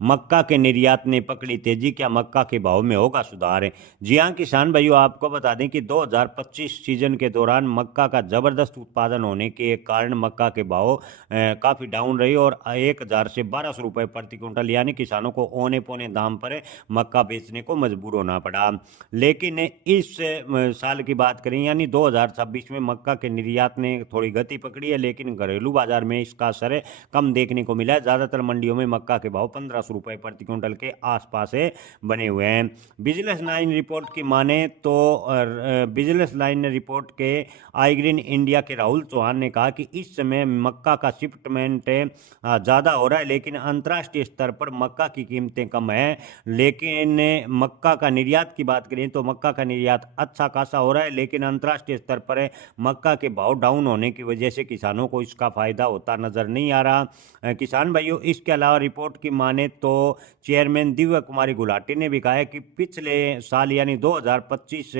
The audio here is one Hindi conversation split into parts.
मक्का के निर्यात ने पकड़ी तेजी, क्या मक्का के भाव में होगा सुधार? जी हाँ किसान भाइयों, आपको बता दें कि 2025 सीजन के दौरान मक्का का जबरदस्त उत्पादन होने के कारण मक्का के भाव काफ़ी डाउन रही और 1,000 से 1,200 रुपये प्रति क्विंटल, यानी किसानों को औने पौने दाम पर मक्का बेचने को मजबूर होना पड़ा। लेकिन इस साल की बात करें यानी 2026 में मक्का के निर्यात ने थोड़ी गति पकड़ी है, लेकिन घरेलू बाजार में इसका असर कम देखने को मिला है। ज़्यादातर मंडियों में मक्का के भाव 1,500 रुपये प्रति क्विंटल के आसपास बने हुए हैं। बिजनेस लाइन रिपोर्ट की माने तो बिजनेस लाइन रिपोर्ट के आईग्रीन इंडिया के राहुल चौहान ने कहा कि इस समय मक्का का शिपमेंट ज़्यादा हो रहा है, लेकिन अंतर्राष्ट्रीय स्तर पर मक्का की कीमतें कम है। लेकिन मक्का का निर्यात की बात करें तो मक्का का निर्यात अच्छा खासा हो रहा है, लेकिन अंतर्राष्ट्रीय स्तर पर मक्का के भाव डाउन होने की वजह से किसानों को इसका फायदा होता नजर नहीं आ रहा। किसान भाइयों, इसके अलावा रिपोर्ट की माने तो चेयरमैन दिव्या कुमारी गुलाटी ने भी कहा है कि पिछले साल यानी 2025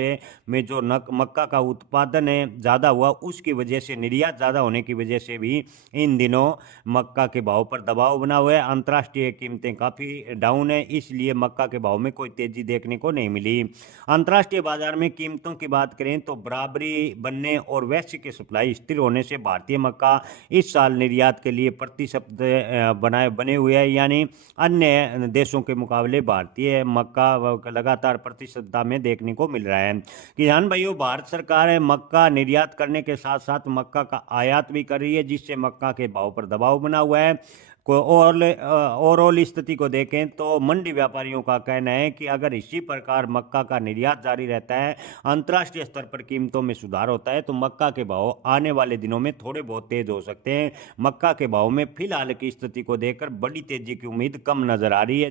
में जो मक्का का उत्पादन है ज़्यादा हुआ, उसकी वजह से निर्यात ज़्यादा होने की वजह से भी इन दिनों मक्का के भाव पर दबाव बना हुआ है। अंतर्राष्ट्रीय कीमतें काफ़ी डाउन है, इसलिए मक्का के भाव में कोई तेजी देखने को नहीं मिली। अंतर्राष्ट्रीय बाजार में कीमतों की बात करें तो बराबरी बनने और वैश्विक सप्लाई स्थिर होने से भारतीय मक्का इस साल निर्यात के लिए प्रतिशत बने हुए हैं, यानी अन्य देशों के मुकाबले भारतीय मक्का लगातार प्रतिशतता में देखने को मिल रहा है। किसान भाइयों, भारत सरकार है मक्का निर्यात करने के साथ साथ मक्का का आयात भी कर रही है, जिससे मक्का के भाव पर दबाव बना हुआ है। ओवरऑल स्थिति को देखें तो मंडी व्यापारियों का कहना है कि अगर इसी प्रकार मक्का का निर्यात जारी रहता है, अंतर्राष्ट्रीय स्तर पर कीमतों में सुधार होता है, तो मक्का के भाव आने वाले दिनों में थोड़े बहुत तेज हो सकते हैं। मक्का के भाव में फिलहाल की स्थिति को देखकर बड़ी तेजी की उम्मीद कम नजर आ रही है।